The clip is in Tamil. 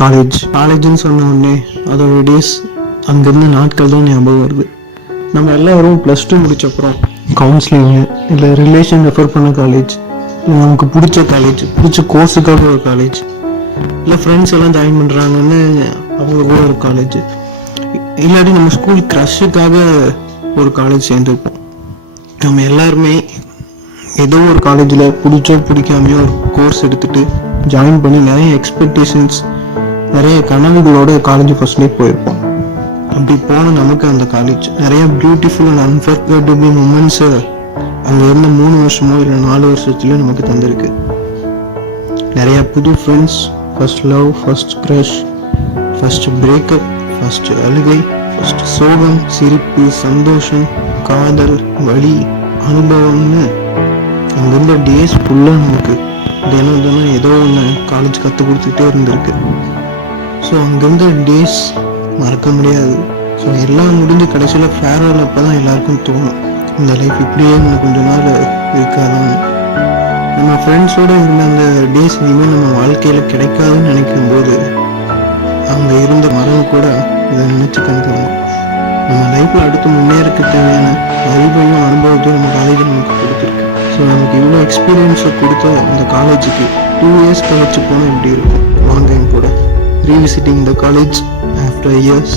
காலேஜ்னு சொன்ன உடனே அதோட டேஸ் அங்கேருந்து நாட்கள் தான் ஞாபகம் வருது. நம்ம எல்லோரும் +2 முடிச்சப்புறம் கவுன்சிலிங்கு இல்லை ரிலேஷன் ரெஃபர் பண்ண காலேஜ், இல்லை நமக்கு பிடிச்ச காலேஜ், பிடிச்ச கோர்ஸுக்காக ஒரு காலேஜ், இல்லை ஃப்ரெண்ட்ஸ் எல்லாம் ஜாயின் பண்ணுறாங்கன்னு அவங்க கூட ஒரு காலேஜ், இல்லாட்டி நம்ம ஸ்கூல் க்ரஷ்ஷுக்காக ஒரு காலேஜ் சேர்ந்துருப்போம். நம்ம எல்லாருமே ஏதோ ஒரு காலேஜில் பிடிச்சோ பிடிக்காமையோ ஒரு கோர்ஸ் எடுத்துகிட்டு ஜாயின் பண்ணி நிறைய எக்ஸ்பெக்டேஷன்ஸ், நிறைய கனவுகளோட காலேஜ் ஃபர்ஸ்ட்லேயே போயிருப்போம். அப்படி போன நமக்கு அந்த காலேஜ் நிறைய பியூட்டிஃபுல் அண்ட் அன்ஃபர்கட்டபிள் மூமெண்ட்ஸை அங்கே இருந்த 3 வருஷமோ இல்லை 4 வருஷத்துல நமக்கு தந்திருக்கு. நிறைய புது friends, first love, first crush, first breakup, first அழுகை, ஃபர்ஸ்ட் சோகம், சிரிப்பு, சந்தோஷம், காதல், வலி, அனுபவம்னு அங்கிருந்த டேஸ் ஃபுல்லாக நமக்கு தினம் ஏதோ ஒன்று காலேஜ் கற்றுக் கொடுத்துக்கிட்டே இருந்திருக்கு. ஸோ அங்கிருந்த டேஸ் மறக்க முடியாது. ஸோ எல்லாம் முடிஞ்சு கடைசியில் ஃபேர்வெல் அப்போ தான் எல்லாருக்கும் தோணும், இந்த லைஃப் இப்படியே இன்னும் கொஞ்ச நாள் இருக்காதான்னு. நம்ம ஃப்ரெண்ட்ஸோடு இருந்த அந்த டேஸ் இனிமேல் நம்ம வாழ்க்கையில் கிடைக்காதுன்னு நினைக்கும் போது அங்கே இருந்த மரம் கூட இதை நினச்சி கண்டுக்கணும். நம்ம லைஃப்பில் அடுத்து முன்னேறக்கு தேவையான அறிவையும் அனுபவத்தையும் நம்ம காலேஜில் நமக்கு கொடுத்துருக்கு. ஸோ நமக்கு இவ்வளோ எக்ஸ்பீரியன்ஸை கொடுத்த அந்த காலேஜுக்கு 2 இயர்ஸ் கழிச்சு போனால் எப்படி இருக்கும்? வாங்க என் கூட revisiting the college after years.